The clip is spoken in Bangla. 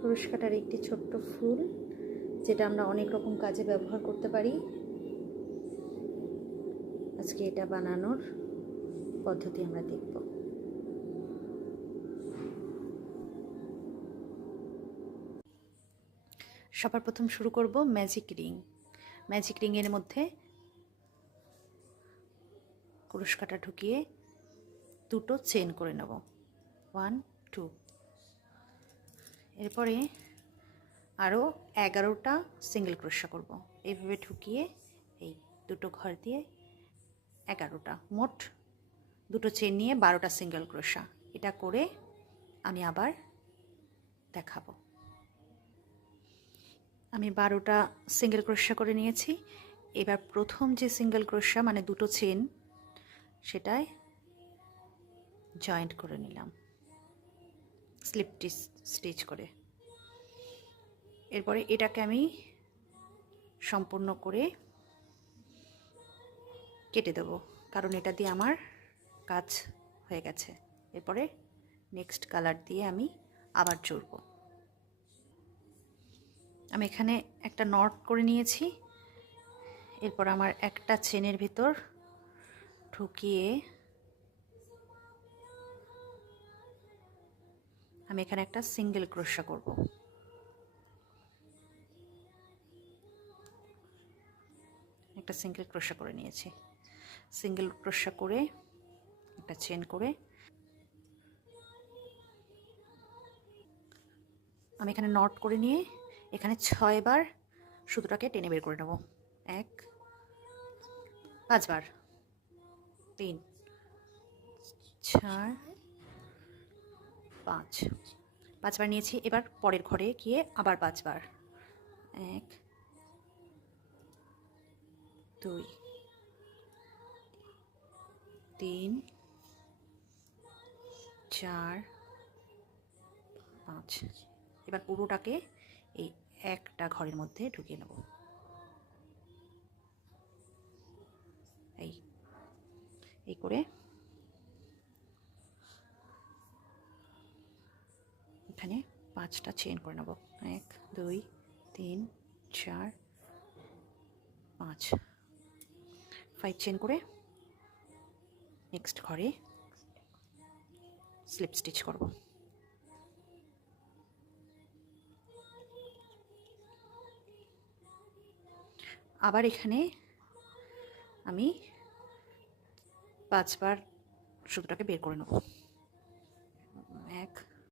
ক্রুশ কাটার একটি ছোট্ট ফুল, যেটা আমরা অনেক রকম কাজে ব্যবহার করতে পারি। আজকে এটা বানানোর পদ্ধতি আমরা দেখব। সবার প্রথম শুরু করব ম্যাজিক রিং। ম্যাজিক রিংয়ের মধ্যে ক্রুশ কাটা ঢুকিয়ে দুটো চেন করে নেব, 1 2। এরপরে আরও 11টা সিঙ্গেল ক্রোশা করব। এইভাবে ঢুকিয়ে এই দুটো ঘর দিয়ে 11টা, মোট দুটো চেন নিয়ে 12টা সিঙ্গেল ক্রোশা। এটা করে আমি আবার দেখাবো। আমি 12টা সিঙ্গেল ক্রোশা করে নিয়েছি। এবার প্রথম যে সিঙ্গেল ক্রোশা মানে দুটো চেন, সেটায় জয়েন্ট করে নিলাম স্লিপ স্টিচ করে। এরপরে এটাকে আমি সম্পূর্ণ করে কেটে দেবো, কারণ এটা দিয়ে আমার কাজ হয়ে গেছে। এরপরে নেক্সট কালার দিয়ে আমি আবার জুড়ব। আমি এখানে একটা নট করে নিয়েছি। এরপর আমার একটা চেনের ভিতর ঢুকিয়ে আমি এখানে একটা সিঙ্গেল ক্রোশা করব। একটা সিঙ্গেল ক্রোশা করে নিয়েছি। সিঙ্গেল ক্রোশা করে একটা চেন করে আমি এখানে নট করে নিয়ে এখানে 6 বার সুতোটাকে টেনে বের করে নেব। 1 5 বার, 3 4 5 5 বার নিয়েছি। এবার পরের ঘরে গিয়ে আবার 5 বার, 1 2 3 4 5। এবার পুরোটাকে এই একটা ঘরের মধ্যে ঢুকিয়ে নেব। এই করে এখানে 5টা চেন করে নেব। 1 2 3 4 5 5 চেন করে নেক্সট ঘরে স্লিপ স্টিচ করব। আবার এখানে আমি 5 বার সুতোটাকে বের করে নেব।